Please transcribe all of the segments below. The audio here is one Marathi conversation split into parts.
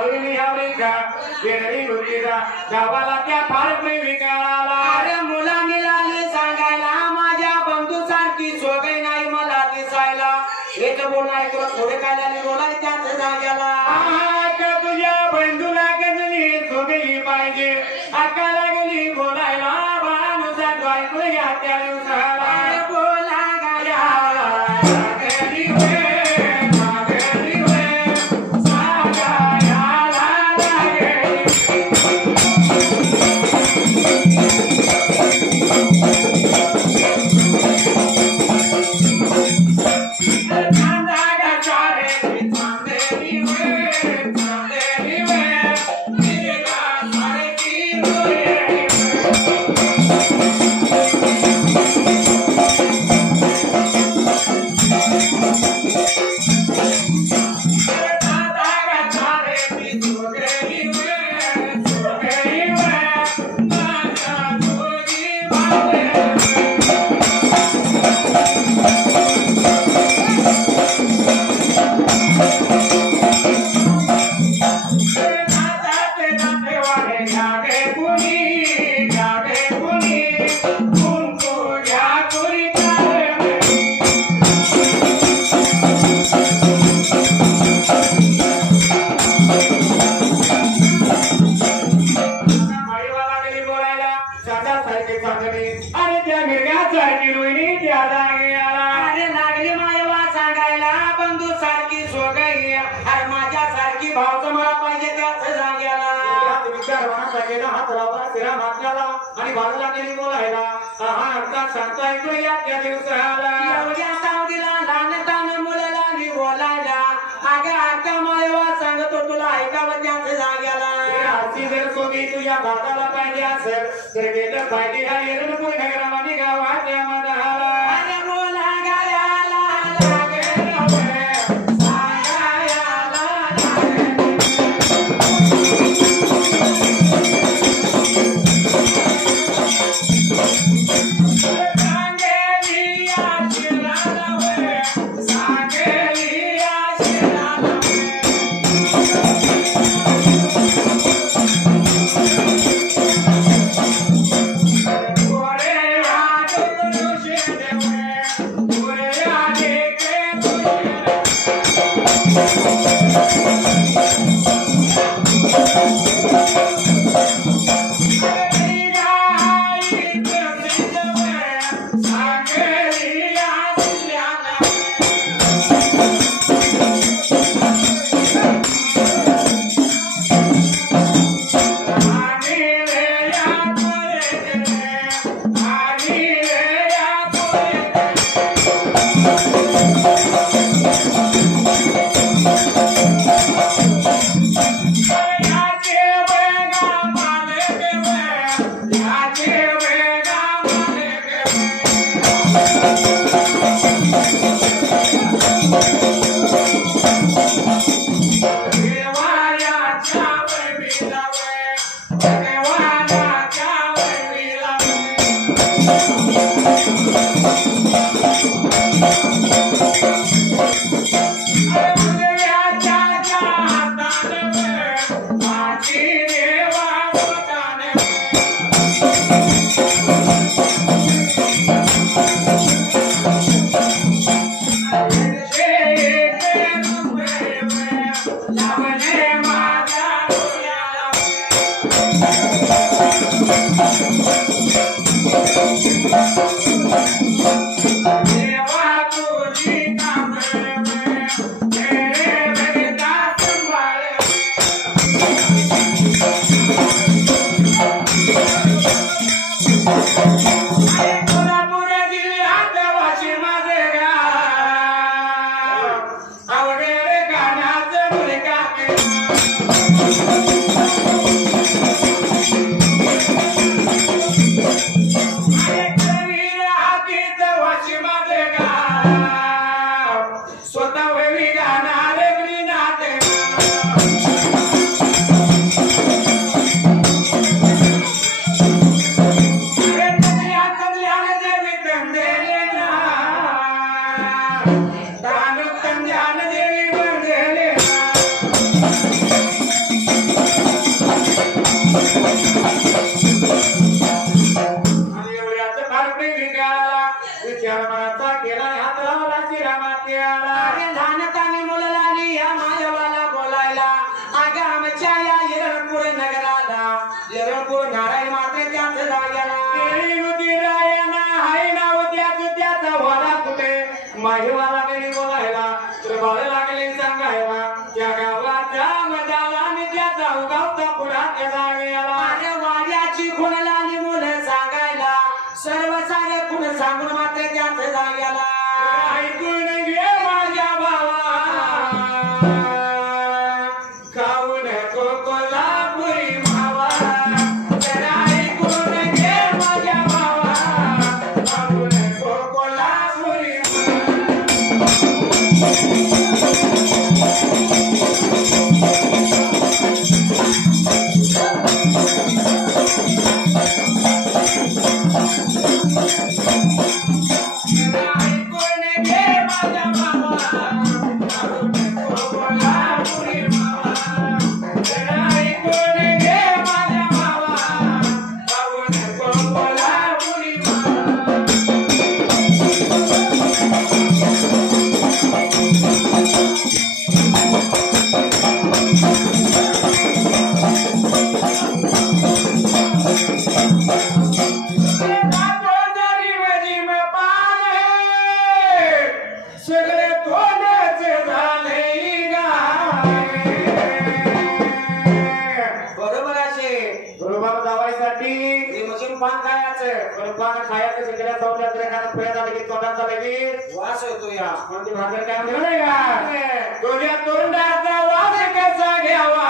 वागली आवडीचा येणारी होतीचा गावाला त्या फार प्रेमी काळाला अरे मुलांनी लागले सांगायला माझ्या बंधू सारखी सोगई नाही मला दिसायला एक बोल ऐकलं थोडे काय झाले बोलाय त्याच जाग्याला तुझ्या बंधूला गजली सोगई पाहिजे अक्का लागली बोलायला बाळानुसार बायको या त्या दिवसाला बोला गाड्या आणि बाजूला गेली बोलायला हा अर्थात सांगता ऐकूया त्या दिवसाला एवढ्या तावडीला लहान तान मुलाला मी बोलायला अगं अक्का मायवा सांगतो तुला ऐकावं त्याच जाग्याला आरती जर सोबी तुझ्या भागाला पाहिजे असेल तर गेलं पाहिजे हा एरडपूर नगरामध्ये गावात मधाला अरे बोला गायाला What आणि एवढ्याच फारपे विकाला विचार मनाचा केला हात लावला शिरामात्याला अरे लहानतानी मुलं लागली या मायवाला बोलायला अगं आमच्या या येरळपूर नगराला येरळपूर नारायण माते त्याच जाग्याला रायना हाय नाव त्याचा वाला कुठे माहीवाला नाही बोलायला तर बाळ लागले सांगायला त्या गावाच्या मजाला आणि त्याचा उगावता पुढा त्या जागेला अरे वाड्याची खूण लागली मुलं सांगायला सर्व सारे खूण सांगून मात्र त्याच जाग्याला ऐकून घे माझ्या भावा खाऊ नको कोल्हापुरी मावा जरा ऐकून घे माझ्या भावा खाऊ नको कोल्हापुरी खायचं सगळ्या तोंडात पुण्यात आलं की तोंडाचा लगेच वास येतो या म्हणजे भाकर काय म्हणलं का तुझ्या तोंडाचा वास कसा घ्यावा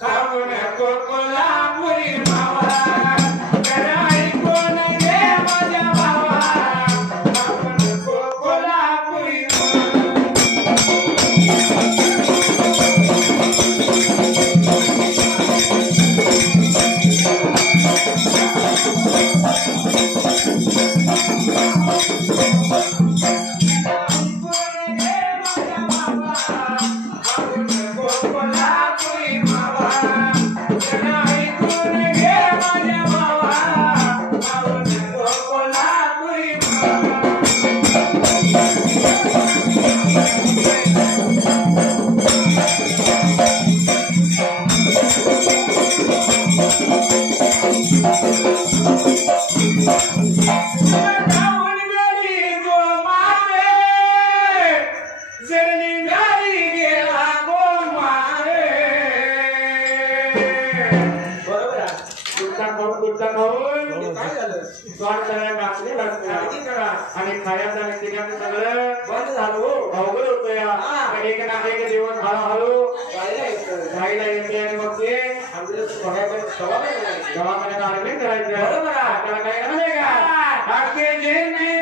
खाऊ नको कोल्हापुरी मावा जरा ऐकून घे माझ्या भावा खाऊ नको कोल्हापुरी आणि खायचं आणि तिघांचं सगळं बंद झालं अवघड होतं या एक ना एक दिवस हळूहळू खायला येते आणि मग ते दवाखान्यात ऍडमिट करायचं बरोबर आपल्याला काही नाही का